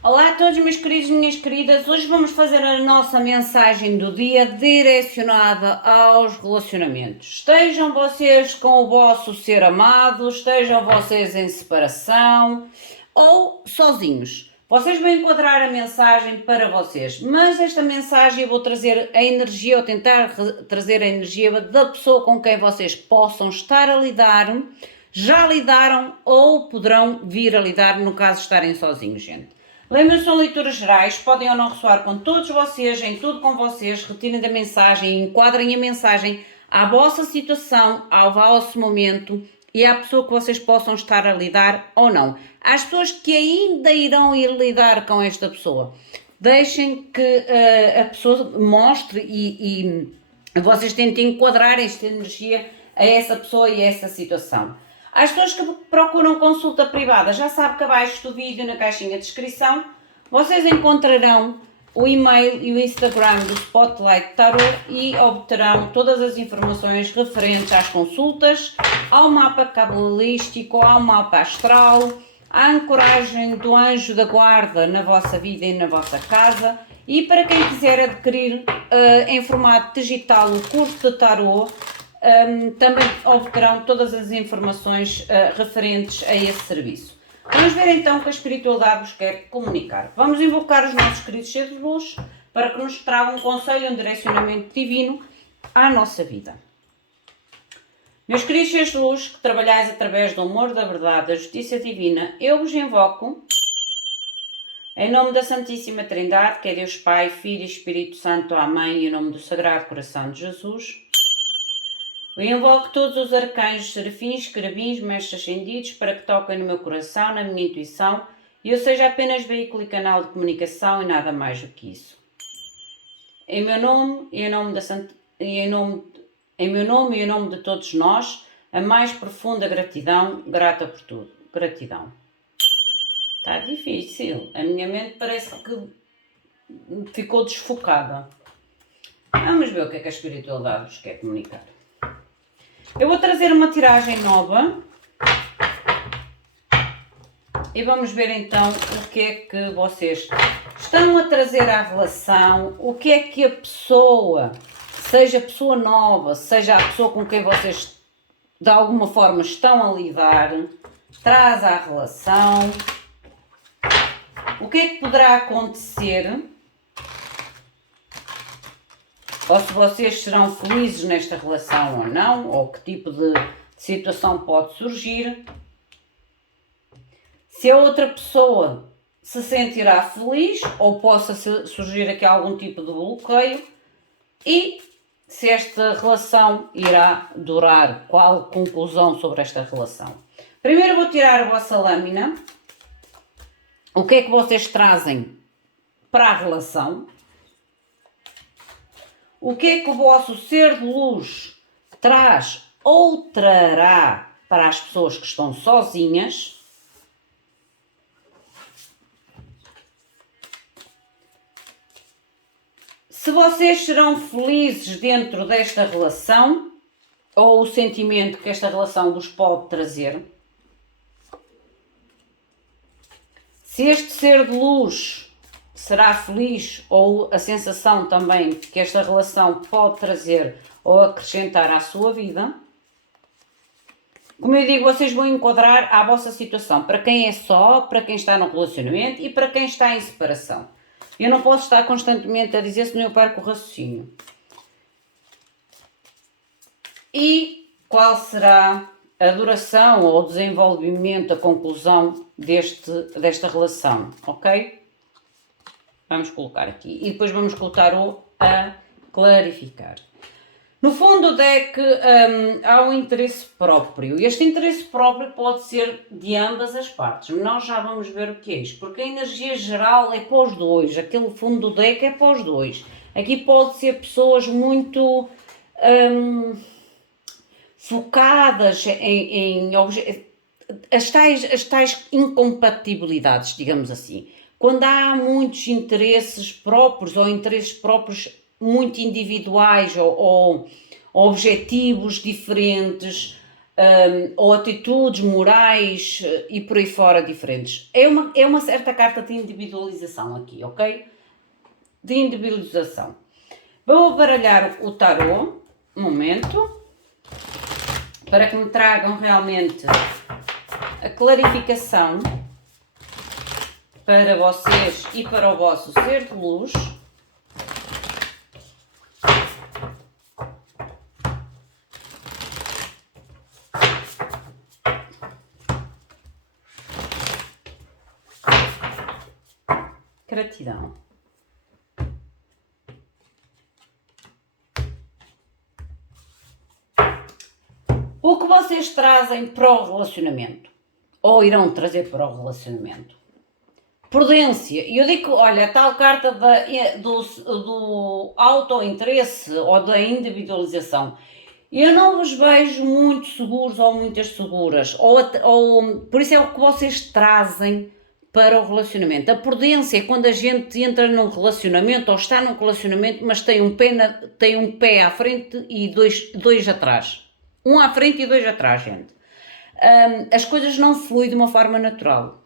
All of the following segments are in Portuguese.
Olá a todos, meus queridos e minhas queridas. Hoje vamos fazer a nossa mensagem do dia direcionada aos relacionamentos. Estejam vocês com o vosso ser amado, estejam vocês em separação ou sozinhos. Vocês vão enquadrar a mensagem para vocês, mas esta mensagem eu vou trazer a energia, ou tentar trazer a energia da pessoa com quem vocês possam estar a lidar, já lidaram ou poderão vir a lidar no caso de estarem sozinhos, gente. Lembrem-se, são leituras gerais, podem ou não ressoar com todos vocês, em tudo com vocês, retirem da mensagem, enquadrem a mensagem à vossa situação, ao vosso momento e à pessoa que vocês possam estar a lidar ou não. Às pessoas que ainda irão ir lidar com esta pessoa, deixem que a pessoa mostre e vocês tentem enquadrar esta energia a essa pessoa e a essa situação. As pessoas que procuram consulta privada, já sabem que abaixo do vídeo, na caixinha de descrição, vocês encontrarão o e-mail e o Instagram do Spotlight Tarot e obterão todas as informações referentes às consultas, ao mapa cabalístico, ao mapa astral, à ancoragem do anjo da guarda na vossa vida e na vossa casa. E para quem quiser adquirir em formato digital o curso de Tarot, também obterão todas as informações referentes a esse serviço. Vamos ver então o que a espiritualidade vos quer comunicar. Vamos invocar os nossos queridos seres de luz para que nos tragam um conselho, um direcionamento divino à nossa vida. Meus queridos seres de luz, que trabalhais através do amor, da verdade, da justiça divina, eu vos invoco em nome da Santíssima Trindade, que é Deus Pai, Filho e Espírito Santo, Amém, e em nome do Sagrado Coração de Jesus. Eu invoco todos os arcanjos, serafins, querubins, mestres ascendidos para que toquem no meu coração, na minha intuição e eu seja apenas veículo e canal de comunicação e nada mais do que isso. Em meu nome e em nome e em nome de todos nós, a mais profunda gratidão, grata por tudo. Gratidão. Está difícil. A minha mente parece que ficou desfocada. Vamos ver o que é que a espiritualidade vos quer comunicar. Eu vou trazer uma tiragem nova e vamos ver então o que é que vocês estão a trazer à relação, o que é que a pessoa, seja a pessoa nova, seja a pessoa com quem vocês de alguma forma estão a lidar, traz à relação, o que é que poderá acontecer, ou se vocês serão felizes nesta relação ou não, ou que tipo de situação pode surgir. Se a outra pessoa se sentirá feliz ou possa surgir aqui algum tipo de bloqueio e se esta relação irá durar, qual a conclusão sobre esta relação. Primeiro vou tirar a vossa lâmina, o que é que vocês trazem para a relação. O que é que o vosso ser de luz traz ou trará para as pessoas que estão sozinhas? Se vocês serão felizes dentro desta relação ou o sentimento que esta relação vos pode trazer? Se este ser de luz será feliz ou a sensação também que esta relação pode trazer ou acrescentar à sua vida. Como eu digo, vocês vão enquadrar à vossa situação, para quem é só, para quem está no relacionamento e para quem está em separação. Eu não posso estar constantemente a dizer, senão eu perco o raciocínio. E qual será a duração ou o desenvolvimento, a conclusão desta relação, ok? Vamos colocar aqui e depois vamos colocar o a clarificar. No fundo, o deck há um interesse próprio. Este interesse próprio pode ser de ambas as partes. Nós já vamos ver o que é isto, porque a energia geral é para os dois. Aquele fundo do deck é para os dois. Aqui pode ser pessoas muito focadas em as tais incompatibilidades, digamos assim. Quando há muitos interesses próprios ou interesses próprios muito individuais ou objetivos diferentes, ou atitudes morais e por aí fora diferentes. É uma certa carta de individualização aqui, ok? De individualização. Vou baralhar o tarô, um momento, para que me tragam realmente a clarificação para vocês e para o vosso ser de luz. Gratidão. O que vocês trazem para o relacionamento? Ou irão trazer para o relacionamento? Prudência. E eu digo, olha, a tal carta do autointeresse ou da individualização. Eu não vos vejo muito seguros ou muitas seguras. Por isso é o que vocês trazem para o relacionamento. A prudência é quando a gente entra num relacionamento ou está num relacionamento, mas tem um pé à frente e dois atrás. Um à frente e dois atrás, gente. As coisas não fluem de uma forma natural.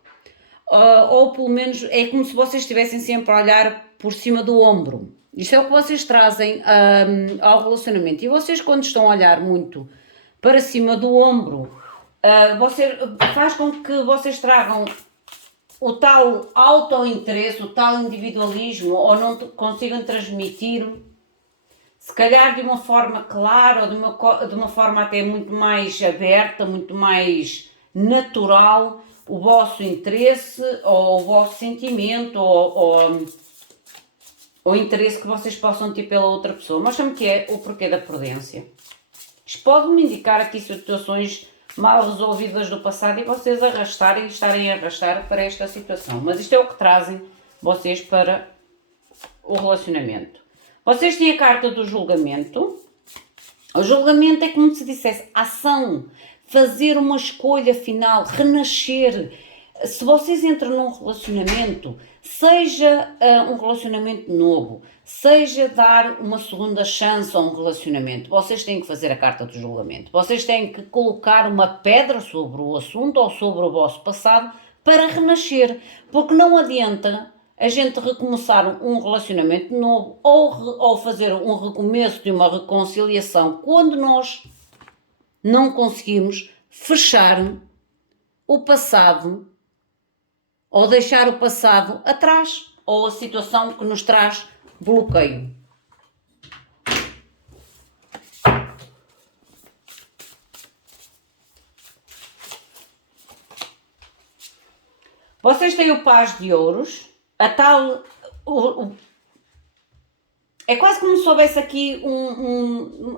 Ou pelo menos é como se vocês estivessem sempre a olhar por cima do ombro. Isto é o que vocês trazem ao relacionamento. E vocês, quando estão a olhar muito para cima do ombro, faz com que vocês tragam o tal autointeresse, o tal individualismo, ou não consigam transmitir, se calhar de uma forma clara, ou de uma forma até muito mais aberta, muito mais natural, o vosso interesse, ou o vosso sentimento, ou o interesse que vocês possam ter pela outra pessoa. Mostra-me que é o porquê da prudência. Isto pode-me indicar aqui situações mal resolvidas do passado e vocês estarem a arrastar para esta situação. Mas isto é o que trazem vocês para o relacionamento. Vocês têm a carta do julgamento. O julgamento é como se dissesse ação, fazer uma escolha final, renascer. Se vocês entram num relacionamento, seja um relacionamento novo, seja dar uma segunda chance a um relacionamento, vocês têm que fazer a carta do julgamento. Vocês têm que colocar uma pedra sobre o assunto ou sobre o vosso passado para renascer. Porque não adianta a gente recomeçar um relacionamento novo ou fazer um recomeço de uma reconciliação quando nós não conseguimos fechar o passado ou deixar o passado atrás, ou a situação que nos traz bloqueio. Vocês têm o Paz de Ouros, a tal... é quase como se houvesse aqui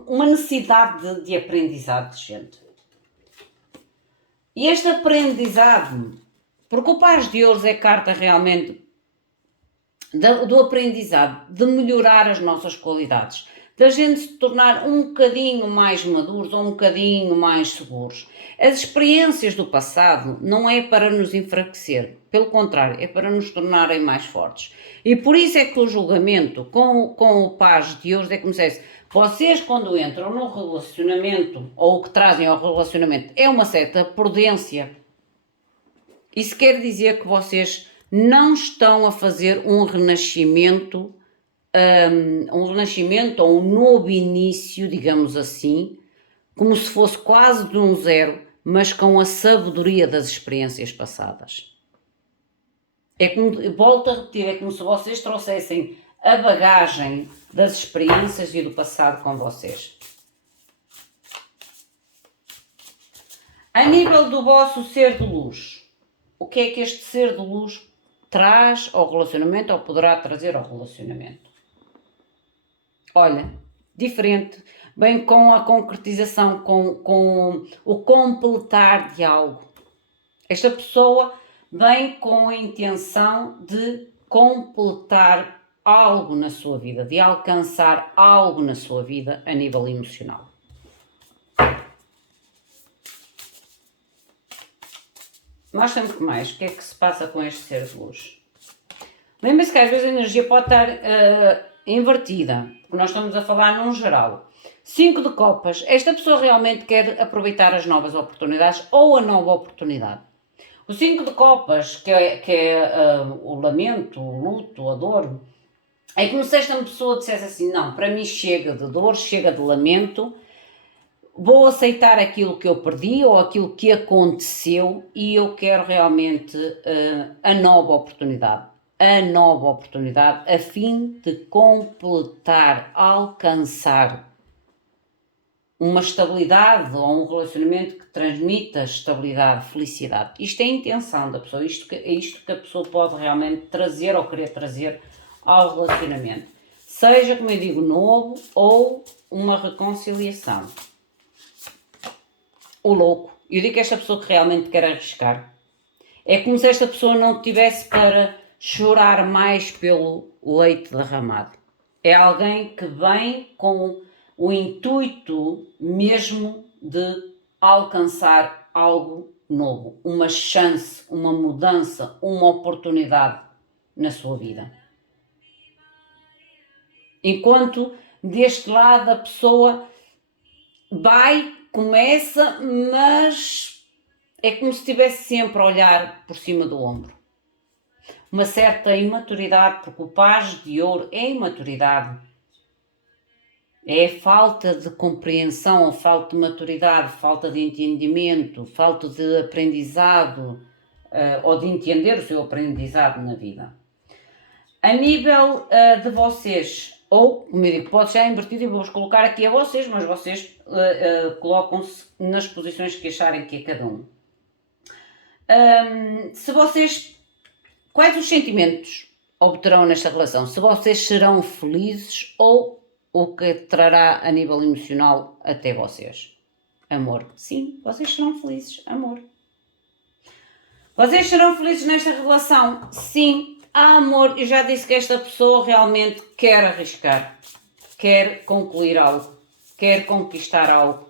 uma necessidade de aprendizado, gente. E este aprendizado, porque o Paz de Ouros é carta realmente do aprendizado, de melhorar as nossas qualidades, da gente se tornar um bocadinho mais maduros ou um bocadinho mais seguros. As experiências do passado não é para nos enfraquecer, pelo contrário, é para nos tornarem mais fortes. E por isso é que o julgamento com o Paz de Ouros é como se fosse, vocês quando entram no relacionamento, ou o que trazem ao relacionamento, é uma certa prudência. Isso quer dizer que vocês não estão a fazer um renascimento ou um novo início, digamos assim, como se fosse quase de um zero, mas com a sabedoria das experiências passadas. É como, volto a repetir, é como se vocês trouxessem a bagagem das experiências e do passado com vocês. A nível do vosso ser de luz, o que é que este ser de luz traz ao relacionamento ou poderá trazer ao relacionamento? Olha, diferente, bem com a concretização, com o completar de algo. Esta pessoa vem com a intenção de completar algo na sua vida, de alcançar algo na sua vida a nível emocional. Mostra-me que mais, o que é que se passa com este ser de luz? Lembre-se que às vezes a energia pode estar invertida, porque nós estamos a falar num geral. 5 de copas, esta pessoa realmente quer aproveitar as novas oportunidades ou a nova oportunidade. O 5 de copas, que é o lamento, o luto, a dor, é como se esta pessoa dissesse assim, não, para mim chega de dor, chega de lamento, vou aceitar aquilo que eu perdi ou aquilo que aconteceu e eu quero realmente a nova oportunidade. A nova oportunidade a fim de completar, alcançar uma estabilidade ou um relacionamento que transmita estabilidade, felicidade. Isto é a intenção da pessoa, é isto que a pessoa pode realmente trazer ou querer trazer ao relacionamento. Seja, como eu digo, novo ou uma reconciliação. O louco. Eu digo que esta pessoa que realmente quer arriscar. É como se esta pessoa não tivesse para chorar mais pelo leite derramado. É alguém que vem com o intuito mesmo de alcançar algo novo, uma chance, uma mudança, uma oportunidade na sua vida. Enquanto deste lado a pessoa vai, começa, mas é como se estivesse sempre a olhar por cima do ombro. Uma certa imaturidade, porque o pajem de ouro é imaturidade. É falta de compreensão, falta de maturidade, falta de entendimento, falta de aprendizado, ou de entender o seu aprendizado na vida. A nível de vocês, ou, como eu digo, pode já invertido e vou-vos colocar aqui a vocês, mas vocês colocam-se nas posições que acharem que é cada um. Se vocês, quais os sentimentos obterão nesta relação? Se vocês serão felizes ou o que trará a nível emocional até vocês? Amor. Sim, vocês serão felizes. Amor. Vocês serão felizes nesta relação? Sim, há amor. Eu já disse que esta pessoa realmente quer arriscar, quer concluir algo, quer conquistar algo,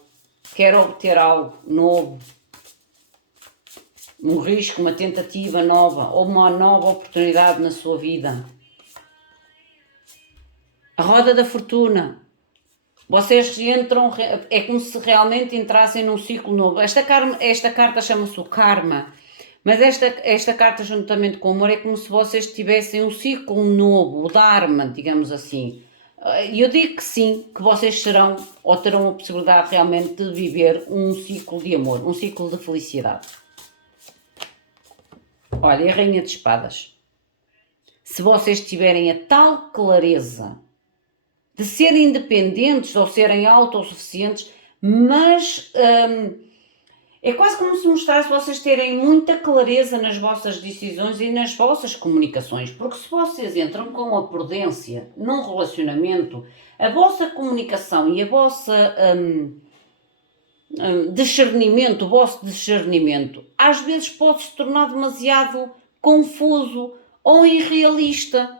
quer obter algo novo, um risco, uma tentativa nova ou uma nova oportunidade na sua vida. A roda da fortuna. Vocês entram, é como se realmente entrassem num ciclo novo. Esta carta chama-se o karma, mas esta carta juntamente com o amor é como se vocês tivessem um ciclo novo, o dharma, digamos assim. E eu digo que sim, que vocês serão ou terão a possibilidade realmente de viver um ciclo de amor, um ciclo de felicidade. Olha, a Rainha de Espadas. Se vocês tiverem a tal clareza de serem independentes ou serem autossuficientes, mas é quase como se mostrasse vocês terem muita clareza nas vossas decisões e nas vossas comunicações, porque se vocês entram com a prudência num relacionamento, a vossa comunicação e a vossa discernimento, o vosso discernimento, às vezes pode se tornar demasiado confuso ou irrealista.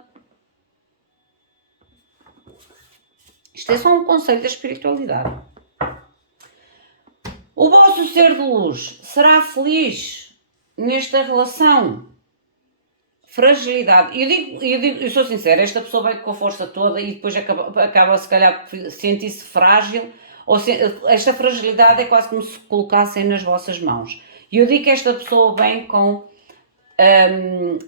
Isto é só um conselho da espiritualidade. O vosso ser de luz será feliz nesta relação? Fragilidade. Eu sou sincera, esta pessoa vai com a força toda e depois acaba se calhar sentir-se frágil, ou esta fragilidade é quase como se colocassem nas vossas mãos. E eu digo que esta pessoa vem com,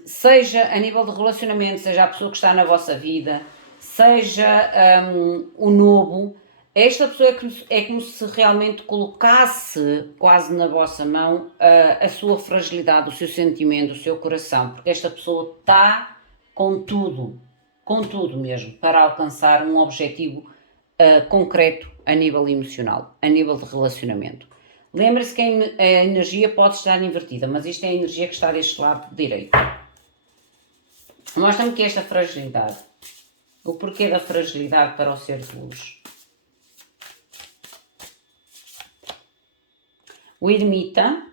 seja a nível de relacionamento, seja a pessoa que está na vossa vida, seja o novo, esta pessoa é como se realmente colocasse quase na vossa mão a sua fragilidade, o seu sentimento, o seu coração, porque esta pessoa está com tudo mesmo, para alcançar um objetivo concreto a nível emocional, a nível de relacionamento. Lembre-se que a energia pode estar invertida, mas isto é a energia que está deste lado direito. Mostra-me que esta fragilidade, o porquê da fragilidade para o ser de luz. O ermita,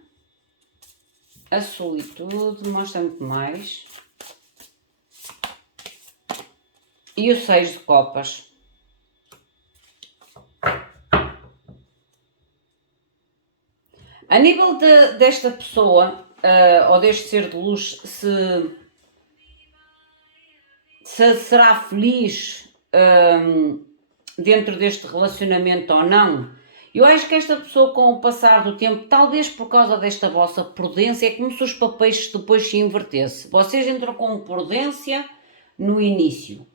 a solitude, mostra-me mais. E o 6 de copas. A nível desta pessoa, ou deste ser de luz, se será feliz dentro deste relacionamento ou não. Eu acho que esta pessoa, com o passar do tempo, talvez por causa desta vossa prudência, é como se os papéis depois se invertesse. Vocês entram com prudência no início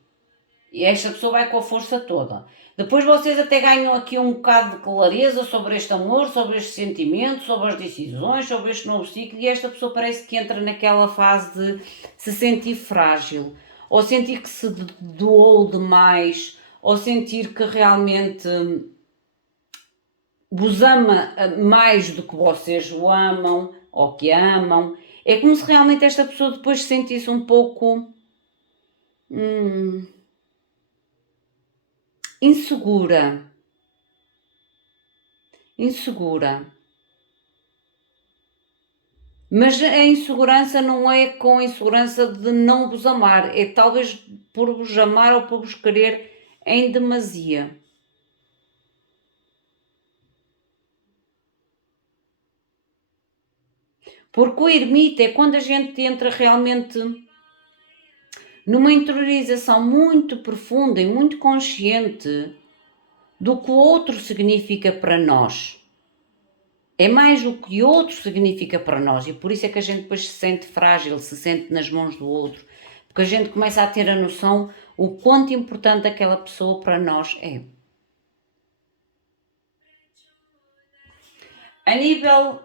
e esta pessoa vai com a força toda. Depois vocês até ganham aqui um bocado de clareza sobre este amor, sobre este sentimento, sobre as decisões, sobre este novo ciclo, e esta pessoa parece que entra naquela fase de se sentir frágil, ou sentir que se doou demais, ou sentir que realmente vos ama mais do que vocês o amam, ou que amam. É como se realmente esta pessoa depois se sentisse um pouco insegura. Mas a insegurança não é com a insegurança de não vos amar, é talvez por vos amar ou por vos querer em demasia. Porque o ermita é quando a gente entra realmente numa interiorização muito profunda e muito consciente do que o outro significa para nós. É mais o que o outro significa para nós, e por isso é que a gente depois se sente frágil, se sente nas mãos do outro, porque a gente começa a ter a noção o quanto importante aquela pessoa para nós é. A nível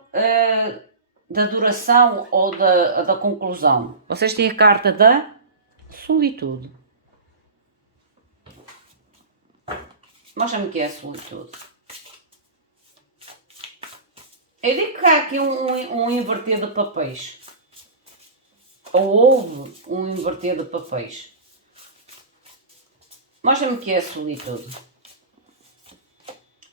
da duração ou da conclusão, vocês têm a carta da solitude. Mostra-me o que é a solitude. Eu digo que há aqui um inverter de papéis. Ou houve um inverter de papéis. Mostra-me o que é a solitude.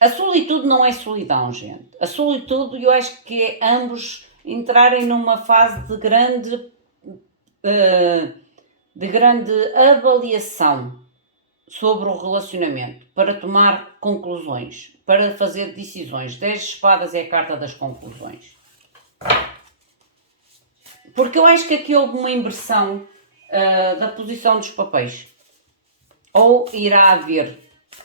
A solitude não é solidão, gente. A solitude, eu acho que é ambos entrarem numa fase de grande avaliação sobre o relacionamento, para tomar conclusões, para fazer decisões. 10 de espadas é a carta das conclusões. Porque eu acho que aqui houve uma inversão da posição dos papéis. Ou irá haver,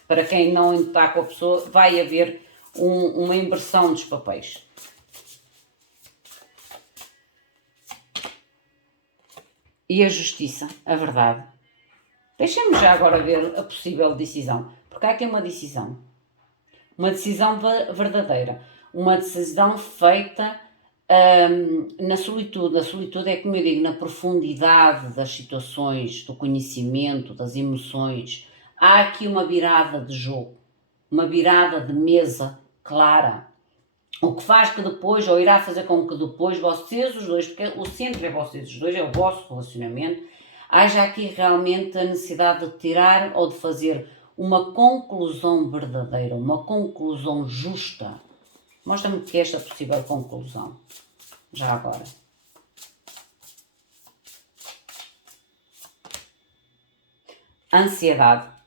para quem não está com a pessoa, vai haver uma inversão dos papéis. E a justiça, a verdade. Deixem-me já agora ver a possível decisão, porque há aqui uma decisão verdadeira, uma decisão feita na solitude. A solitude é, como eu digo, na profundidade das situações, do conhecimento, das emoções. Há aqui uma virada de jogo, uma virada de mesa clara, o que faz que depois, ou irá fazer com que depois vocês os dois, porque o centro é vocês os dois, é o vosso relacionamento, haja aqui realmente a necessidade de tirar ou de fazer uma conclusão verdadeira, uma conclusão justa. Mostra-me que é esta possível conclusão, já agora. Ansiedade.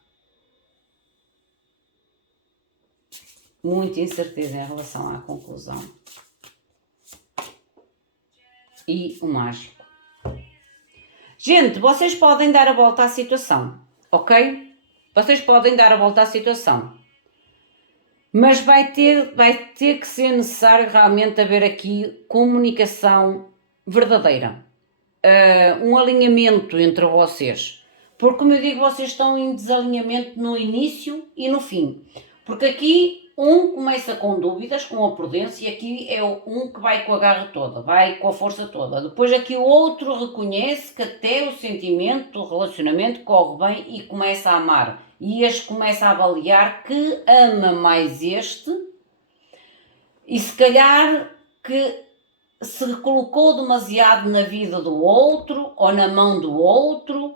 Muita incerteza em relação à conclusão. E o mágico. Gente, vocês podem dar a volta à situação, ok? Vocês podem dar a volta à situação. Mas vai ter que ser necessário realmente haver aqui comunicação verdadeira. Um alinhamento entre vocês. Porque, como eu digo, vocês estão em desalinhamento no início e no fim. Porque aqui um começa com dúvidas, com a prudência, e aqui é um que vai com a garra toda, vai com a força toda. Depois aqui o outro reconhece que até o sentimento, o relacionamento corre bem e começa a amar. E este começa a avaliar que ama mais este, e se calhar que se colocou demasiado na vida do outro, ou na mão do outro,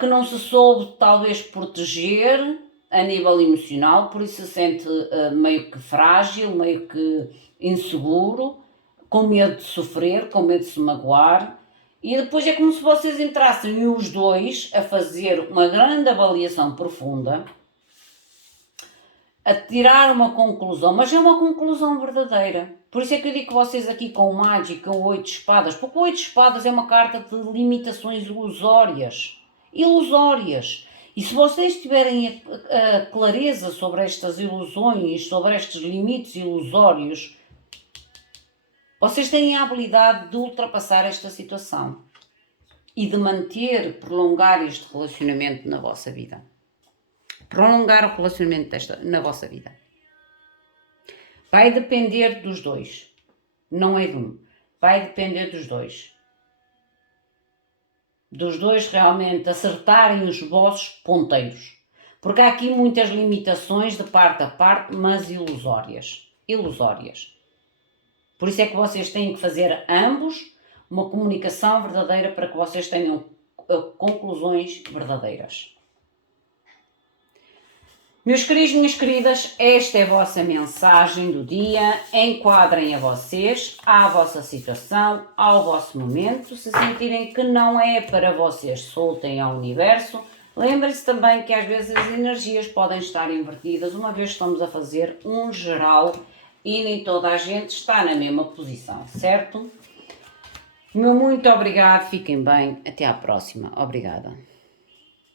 que não se soube talvez proteger a nível emocional, por isso se sente meio que frágil, meio que inseguro, com medo de sofrer, com medo de se magoar. E depois é como se vocês entrassem os dois a fazer uma grande avaliação profunda, a tirar uma conclusão, mas é uma conclusão verdadeira. Por isso é que eu digo que vocês aqui com o mágico, com o 8 de espadas, porque o 8 de espadas é uma carta de limitações ilusórias. E se vocês tiverem a clareza sobre estas ilusões, sobre estes limites ilusórios, vocês têm a habilidade de ultrapassar esta situação e de manter, prolongar este relacionamento na vossa vida. Prolongar o relacionamento na vossa vida. Vai depender dos dois. Não é de um. Vai depender dos dois. Dos dois realmente acertarem os vossos ponteiros. Porque há aqui muitas limitações de parte a parte, mas ilusórias. Ilusórias. Por isso é que vocês têm que fazer ambos uma comunicação verdadeira para que vocês tenham conclusões verdadeiras. Meus queridos, minhas queridas, esta é a vossa mensagem do dia. Enquadrem a vocês, à vossa situação, ao vosso momento. Se sentirem que não é para vocês, soltem ao universo. Lembrem-se também que às vezes as energias podem estar invertidas, uma vez que estamos a fazer um geral e nem toda a gente está na mesma posição, certo? Meu muito obrigado, fiquem bem, até à próxima. Obrigada.